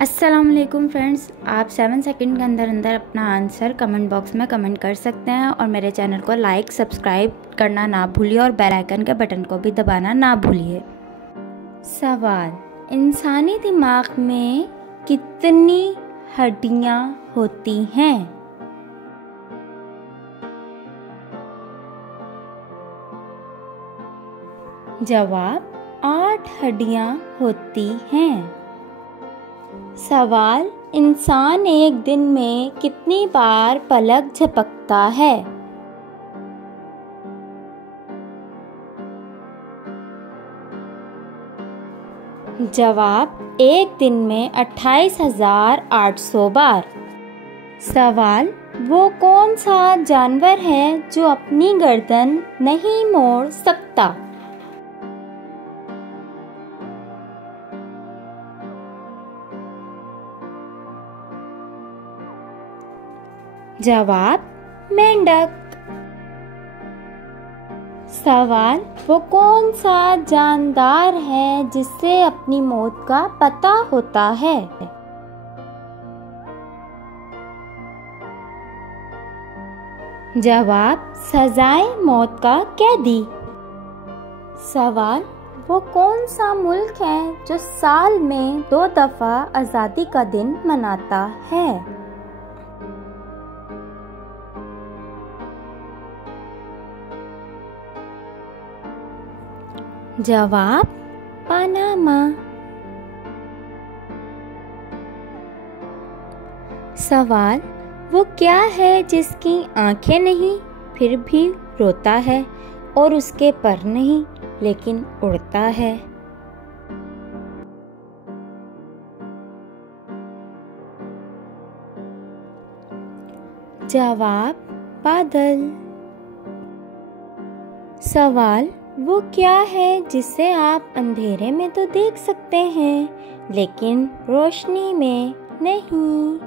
अस्सलामुअलैकुम फ्रेंड्स, आप 7 सेकंड के अंदर अंदर अपना आंसर कमेंट बॉक्स में कमेंट कर सकते हैं और मेरे चैनल को लाइक सब्सक्राइब करना ना भूलिए और बेल आइकन के बटन को भी दबाना ना भूलिए। सवाल: इंसानी दिमाग में कितनी हड्डियां होती हैं? जवाब: 8 हड्डियां होती हैं। सवाल: इंसान एक दिन में कितनी बार पलक झपकता है? जवाब: एक दिन में 28,800 बार। सवाल: वो कौन सा जानवर है जो अपनी गर्दन नहीं मोड़ सकता? जवाब: मेंढक। सवाल: वो कौन सा जानदार है जिससे अपनी मौत का पता होता है? जवाब: सजाए मौत का कैदी। सवाल: वो कौन सा मुल्क है जो साल में 2 दफा आज़ादी का दिन मनाता है? जवाब: पनामा। सवाल: वो क्या है जिसकी आंखें नहीं फिर भी रोता है और उसके पर नहीं लेकिन उड़ता है? जवाब: बादल। सवाल: वो क्या है जिसे आप अंधेरे में तो देख सकते हैं लेकिन रोशनी में नहीं?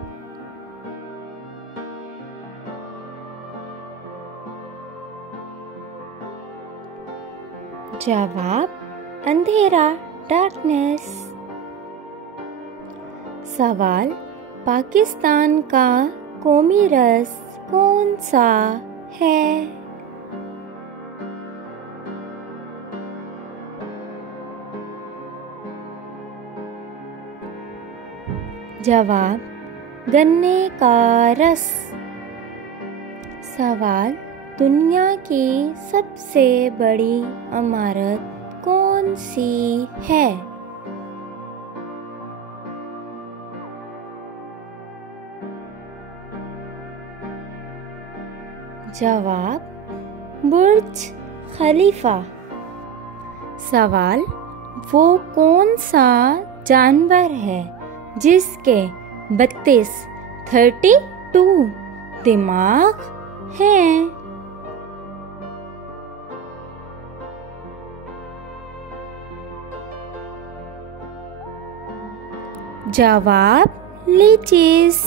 जवाब: अंधेरा, डार्कनेस। सवाल: पाकिस्तान का कौमी रस कौन सा है? जवाब: गन्ने का रस। सवाल: दुनिया की सबसे बड़ी इमारत कौन सी है? जवाब: बुर्ज खलीफा। सवाल: वो कौन सा जानवर है जिसके 32 दिमाग हैं? जवाब: लीचीज।